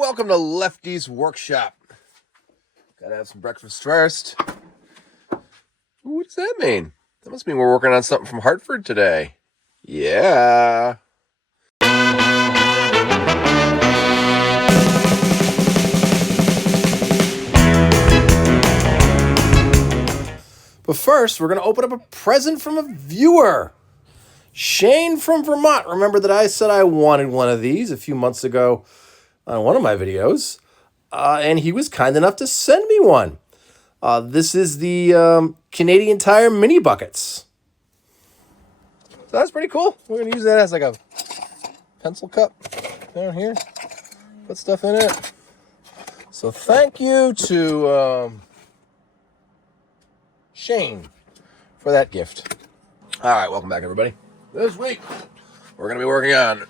Welcome to Lefty's Workshop. Gotta have some breakfast first. Ooh, what does that mean? That must mean we're working on something from Hartford today. Yeah. But first, we're going to open up a present from a viewer. Shane from Vermont. Remember that I said I wanted one of these a few months ago on one of my videos. And he was kind enough to send me one. This is the Canadian Tire mini buckets. So that's pretty cool. We're going to use that as like a pencil cup down here. Put stuff in it. So thank you to Shane for that gift. All right, welcome back, everybody. This week, we're going to be working on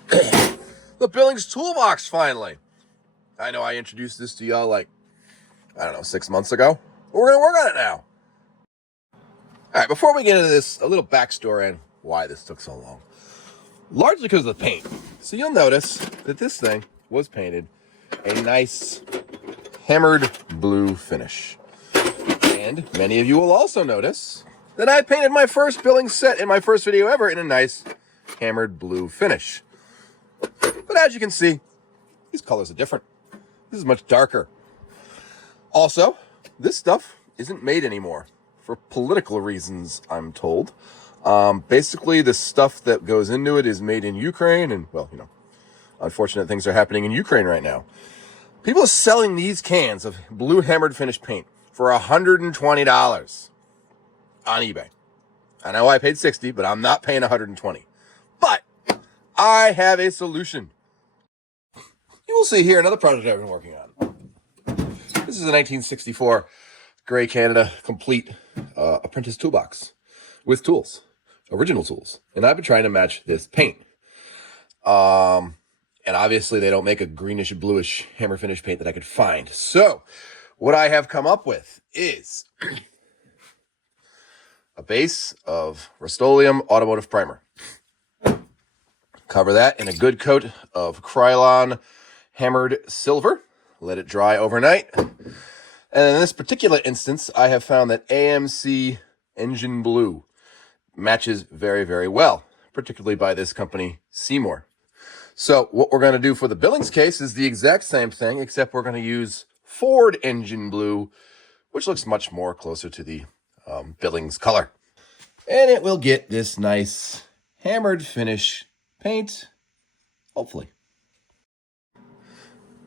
the Billings Toolbox, finally. I know I introduced this to y'all like, 6 months ago. But we're going to work on it now. All right, before we get into this, a little backstory on why this took so long. Largely because of the paint. So you'll notice that this thing was painted a nice hammered blue finish. And many of you will also notice that I painted my first Billings set in my first video ever in a nice hammered blue finish. But as you can see, these colors are different. This is much darker. Also, this stuff isn't made anymore for political reasons, I'm told. Basically, the stuff that goes into it is made in Ukraine, and, well, unfortunate things are happening in Ukraine right now. People are selling these cans of blue hammered finish paint for $120 on eBay. I know I paid $60, but I'm not paying $120. But I have a solution. You will see here another project I've been working on. This is a 1964 Gray Canada complete apprentice toolbox with tools, original tools. And I've been trying to match this paint. And obviously they don't make a greenish bluish hammer finish paint that I could find. So what I have come up with is a base of Rust-Oleum automotive primer. Cover that in a good coat of Krylon hammered silver. Let it dry overnight. And in this particular instance, I have found that AMC engine blue matches very, very well, particularly by this company, Seymour. So what we're going to do for the Billings case is the exact same thing, except we're going to use Ford engine blue, which looks much more closer to the Billings color. And it will get this nice hammered finish paint, hopefully.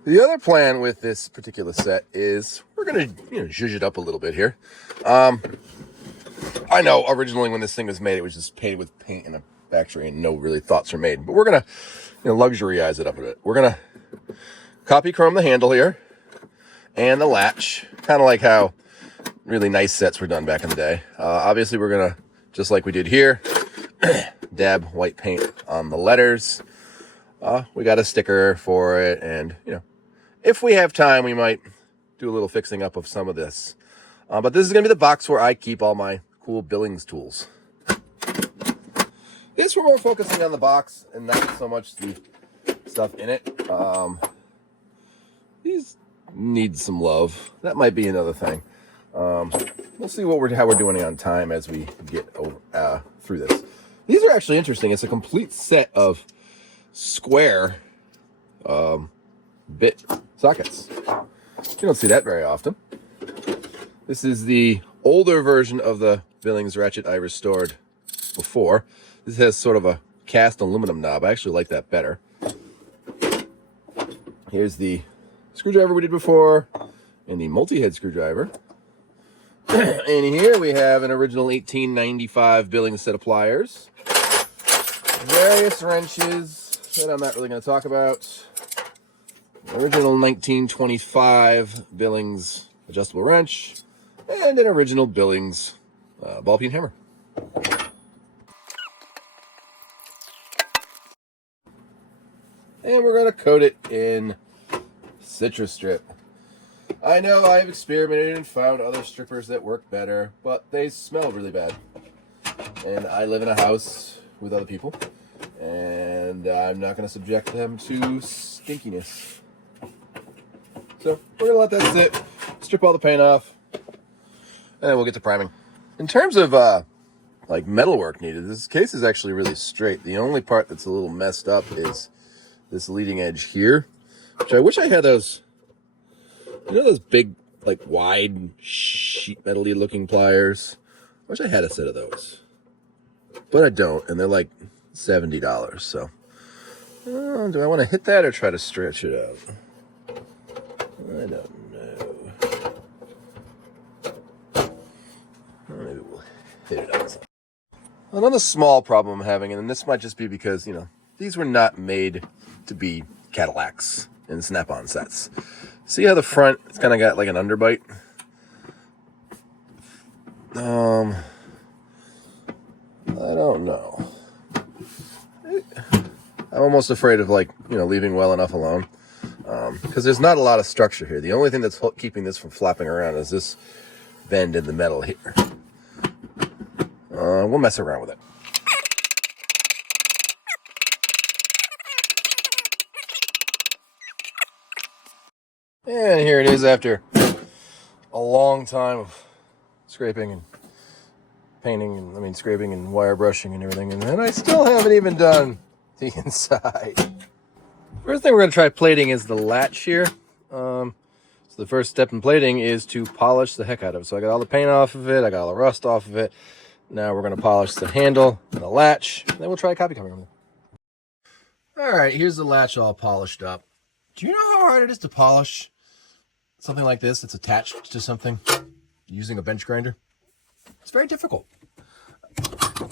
The other plan with this particular set is we're going to, zhuzh it up a little bit here. I know originally when this thing was made, it was just painted with paint in a factory and no really thoughts were made. But we're going to luxuryize it up a bit. We're going to copy chrome the handle here and the latch, kind of like how really nice sets were done back in the day. Obviously, we're going to, just like we did here, dab white paint on the letters. We got a sticker for it, and, if we have time, we might do a little fixing up of some of this. But this is going to be the box where I keep all my cool Billings tools. This we're more focusing on the box and not so much the stuff in it. These need some love. That might be another thing. We'll see how we're doing on time as we get through this. These are actually interesting. It's a complete set of square bit sockets. You don't see that very often. This is the older version of the Billings ratchet I restored before. This has sort of a cast aluminum knob. I actually like that better. Here's the screwdriver we did before and the multi-head screwdriver. And here we have an original 1895 Billings set of pliers. Various wrenches that I'm not really going to talk about. Original 1925 Billings adjustable wrench. And an original Billings ball peen hammer. And we're going to coat it in citrus strip. I know I've experimented and found other strippers that work better, but they smell really bad. And I live in a house with other people, and I'm not going to subject them to stinkiness. So we're gonna let that sit, strip all the paint off, and then we'll get to priming. In terms of like metalwork needed, this case is actually really straight. The only part that's a little messed up is this leading edge here, which I wish I had those, you know, those big, like wide sheet metal-y looking pliers. I wish I had a set of those, but I don't, and they're like $70. So do I want to hit that or try to stretch it out? I don't know. Maybe we'll hit it out. Another small problem I'm having, and this might just be because, you know, these were not made to be Cadillacs and Snap-on sets. See how the front, it's kind of got like an underbite? I don't know. I'm almost afraid of, like, you know, leaving well enough alone. Because there's not a lot of structure here. The only thing that's keeping this from flapping around is this bend in the metal here. We'll mess around with it. And here it is after a long time of scraping and painting, and scraping and wire brushing and everything, and then I still haven't even done the inside. First thing we're going to try plating is the latch here. So the first step in plating is to polish the heck out of it. So I got all the paint off of it, I got all the rust off of it. Now we're going to polish the handle and the latch, and then we'll try copy covering. All right, here's the latch all polished up. Do you know how hard it is to polish something like this that's attached to something using a bench grinder? It's very difficult. All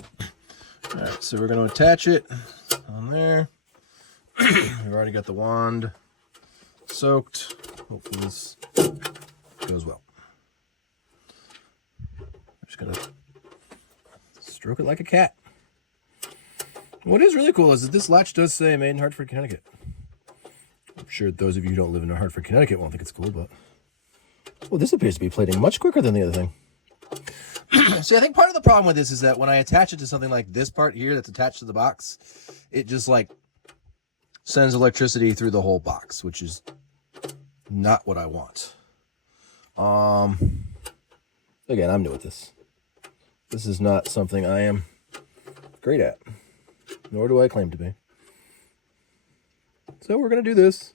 right, so we're going to attach it on there. We've already got the wand soaked. Hopefully this goes well. I'm just going to stroke it like a cat. What is really cool is that this latch does say made in Hartford, Connecticut. I'm sure those of you who don't live in Hartford, Connecticut won't think it's cool, but... Well, this appears to be plating much quicker than the other thing. See, I think part of the problem with this is that when I attach it to something like this part here that's attached to the box, it just, like, sends electricity through the whole box, which is not what I want. Again, I'm new at this. This is not something I am great at, nor do I claim to be. So we're going to do this.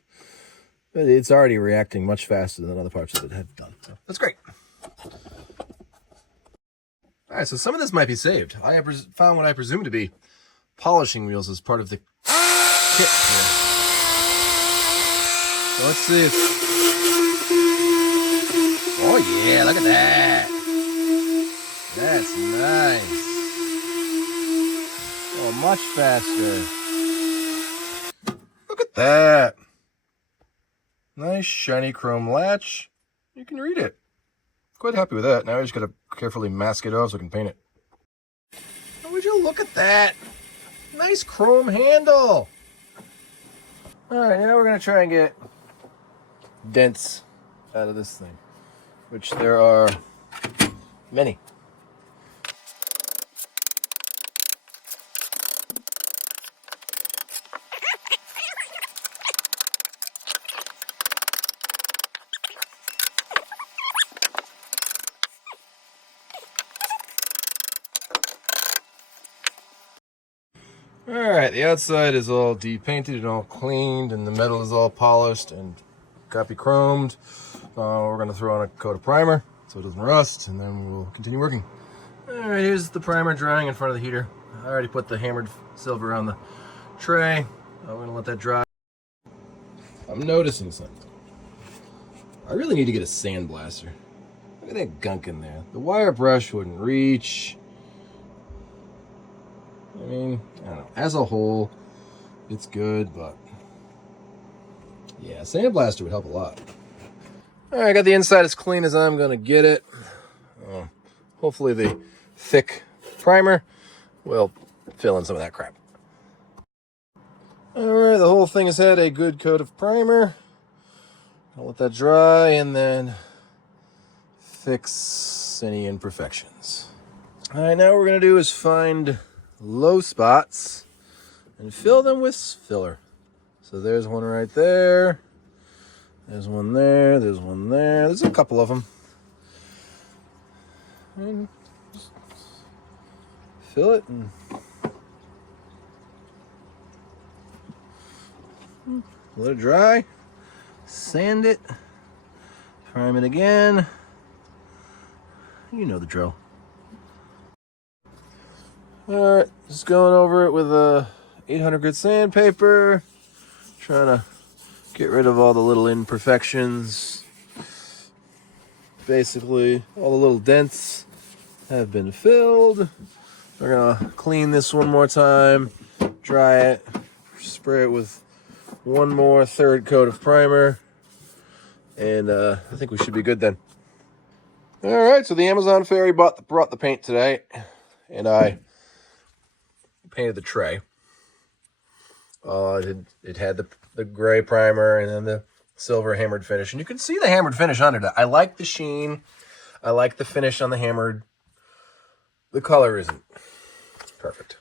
It's already reacting much faster than other parts of it have done. So that's great. All right, so some of this might be saved. I have found what I presume to be polishing wheels as part of the kit here. So let's see. Oh yeah, look at that. That's nice. Oh, much faster. Look at that. Nice shiny chrome latch. You can read it. Quite happy with that. Now I just gotta carefully mask it off so I can paint it. Oh, would you look at that? Nice chrome handle. Alright, now we're gonna try and get dents out of this thing, which there are many. Alright, the outside is all depainted and all cleaned, and the metal is all polished and copy chromed. We're going to throw on a coat of primer so it doesn't rust, and then we'll continue working. Alright, here's the primer drying in front of the heater. I already put the hammered silver on the tray. I'm going to let that dry. I'm noticing something. I really need to get a sandblaster. Look at that gunk in there. The wire brush wouldn't reach. I mean, I don't know. As a whole, it's good, but yeah, sandblaster would help a lot. All right, I got the inside as clean as I'm gonna get it. Hopefully the thick primer will fill in some of that crap. All right, the whole thing has had a good coat of primer. I'll let that dry and then fix any imperfections. All right, now what we're gonna do is find low spots and fill them with filler. So there's one right there. There's one there, there's one there. There's a couple of them. And just fill it and let it dry. Sand it. Prime it again. You know the drill. Alright, just going over it with a 800 grit sandpaper. Trying to get rid of all the little imperfections. Basically, all the little dents have been filled. We're gonna clean this one more time, dry it, spray it with one more third coat of primer, and I think we should be good then. Alright, so the Amazon Fairy brought the paint today, and I painted the tray. It had the gray primer and then the silver hammered finish. And you can see the hammered finish under that. I like the sheen. I like the finish on the hammered. The color isn't perfect.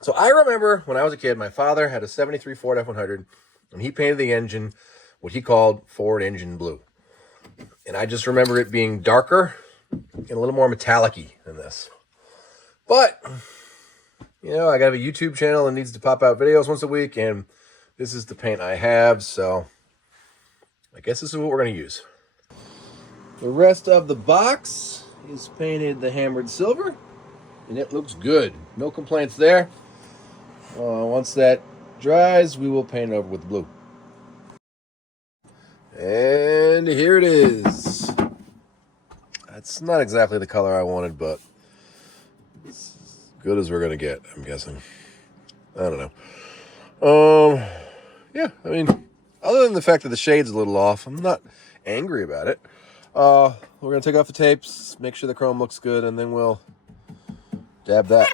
So I remember when I was a kid, my father had a 73 Ford F100, and he painted the engine what he called Ford engine blue. And I just remember it being darker and a little more metallic-y than this. But you know, I got a YouTube channel that needs to pop out videos once a week, and this is the paint I have, so I guess this is what we're going to use. The rest of the box is painted the hammered silver, and it looks good. No complaints there. Once that dries, we will paint it over with blue. And here it is. It's not exactly the color I wanted, but it's good as we're gonna get, I'm guessing. I don't know. Yeah, I mean, other than the fact that the shade's a little off, I'm not angry about it. We're gonna take off the tapes, make sure the chrome looks good, and then we'll dab that.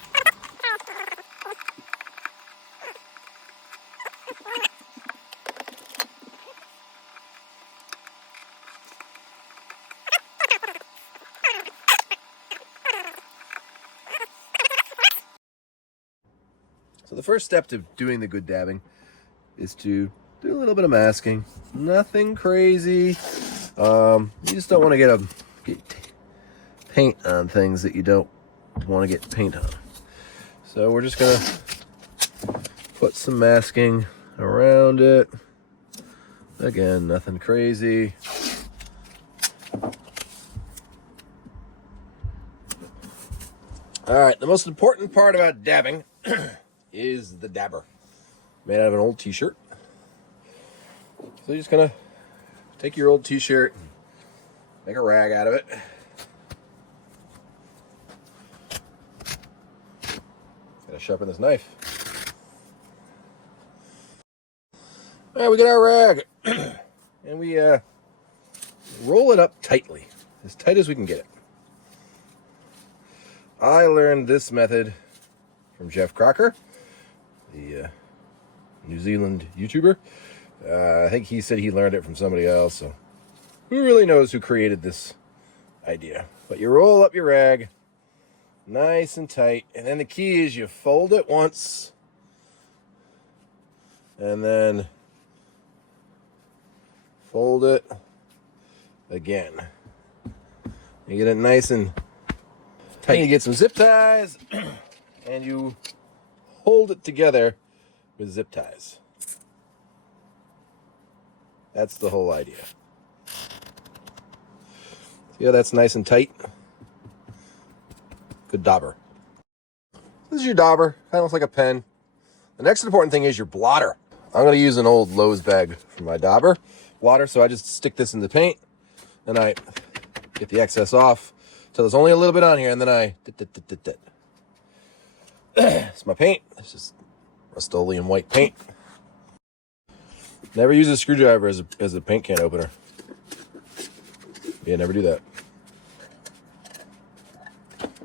So the first step to doing the good dabbing is to do a little bit of masking. Nothing crazy. You just don't want to get paint on things that you don't want to get paint on. So we're just gonna put some masking around it. Again, nothing crazy. All right, the most important part about dabbing is the dabber, made out of an old t-shirt. So you're just gonna take your old t-shirt, make a rag out of it. Gotta sharpen this knife. All right, we get our rag, and we roll it up tightly, as tight as we can get it. I learned this method from Jeff Crocker, the New Zealand YouTuber. I think he said he learned it from somebody else, so who really knows who created this idea? But you roll up your rag nice and tight, and then the key is you fold it once, and then fold it again. You get it nice and tight. You get some zip ties, and you hold it together with zip ties. That's the whole idea. See how that's nice and tight? Good dauber. This is your dauber. Kind of looks like a pen. The next important thing is your blotter. I'm going to use an old Lowe's bag for my dauber blotter, so I just stick this in the paint, and I get the excess off till there's only a little bit on here, and then I It's my paint. It's just Rust-Oleum white paint. Never use a screwdriver as a paint can opener. Yeah, never do that.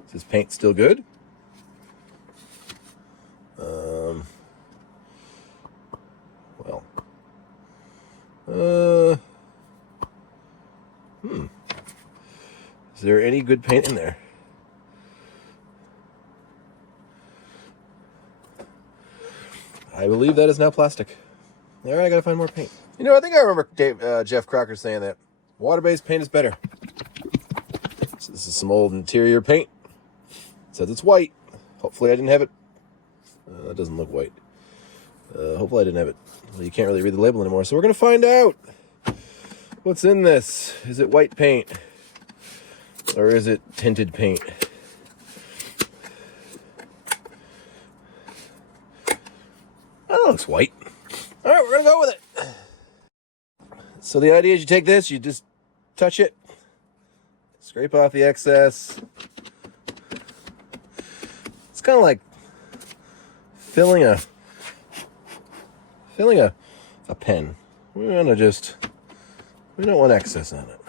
Is this paint still good? Well. Is there any good paint in there? I believe that is now plastic. All right, I gotta find more paint. You know, I think I remember Jeff Crocker saying that water-based paint is better. So this is some old interior paint. It says it's white. Hopefully I didn't have it. That doesn't look white. Hopefully I didn't have it. Well, you can't really read the label anymore, so we're going to find out. What's in this? Is it white paint? Or is it tinted paint? Oh, it looks white. All right, we're going to go with it. So the idea is you take this, you just touch it, scrape off the excess. It's kind of like filling a pen. We don't want excess on it.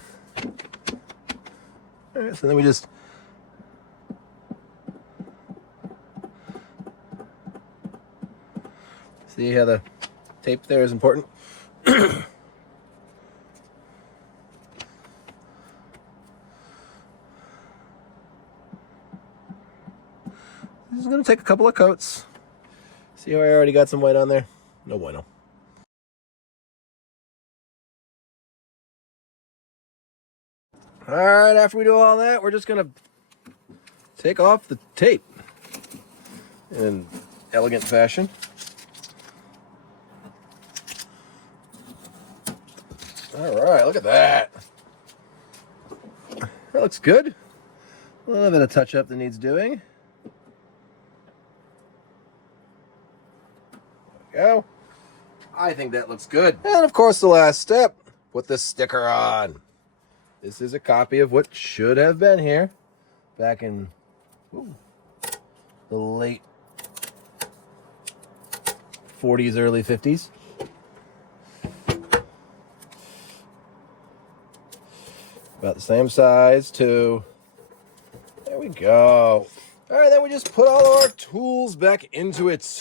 All right, so then we just see how the tape there is important. This is going to take a couple of coats. See how I already got some white on there? No bueno. All right, after we do all that, we're just going to take off the tape in elegant fashion. All right, look at that. That looks good. A little bit of touch-up that needs doing. There we go. I think that looks good. And of course, the last step, put the sticker on. This is a copy of what should have been here back in the late 40s, early 50s. About the same size, too. There we go. All right, then we just put all of our tools back into it.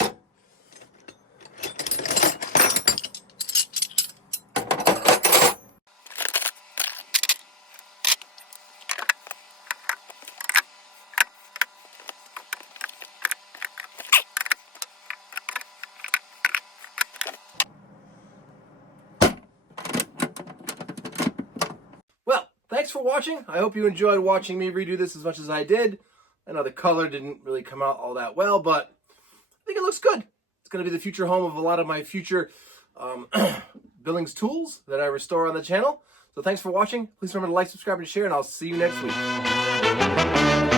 Well, thanks for watching. I hope you enjoyed watching me redo this as much as I did. I know the color didn't really come out all that well, but I think it looks good. It's going to be the future home of a lot of my future Billings tools that I restore on the channel. So thanks for watching. Please remember to like, subscribe, and share, and I'll see you next week.